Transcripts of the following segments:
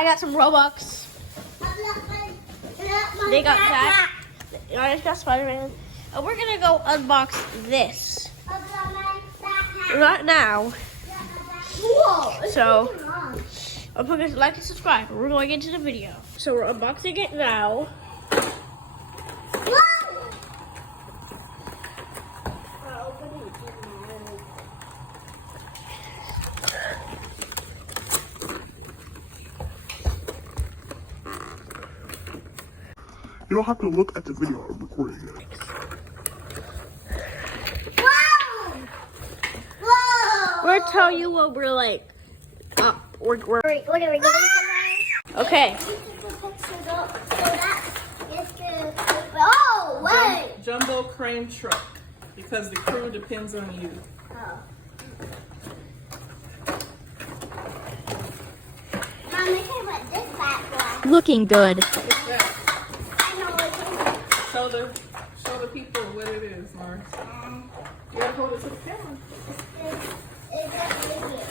I got some Robux. They got that. I just got Spider-Man. And we're gonna go unbox this. Right now. So, I'm gonna like and subscribe. We're going into the video. So we're unboxing it now. You don't have to look at the video I'm recording it. We'll tell you what we're like. What are we doing? Okay. Oh, wait! Jumbo crane truck, because the crew depends on you. Oh. Mom, look at what this bad boy. Looking good. What's that? I know what it is. Show the people what it is, Mars. You gotta hold it to the camera. It's just right here.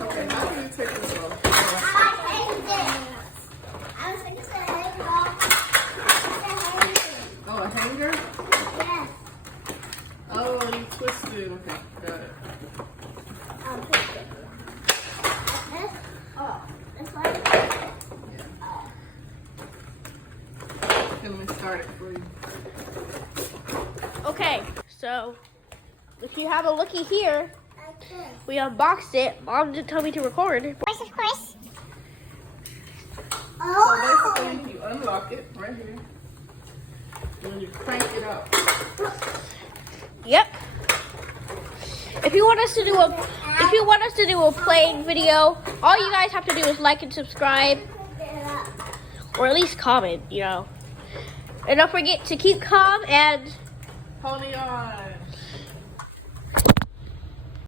Okay, how do you take this off? I hate it. I was thinking to hang it off. Oh, a hanger? Yes. Oh, you twisted. Okay, got it. I'll twist it. This? Oh, this way? Okay, let me start it for you. Okay, so if you have a looky here, Okay. we unboxed it. Mom didn't tell me to record. Of course. So Oh! basically, you unlock it right here. And then you crank it up. Yep. If you want us to do a playing video, all you guys have to do is like and subscribe, or at least comment, you know. And don't forget to keep calm and Pony on.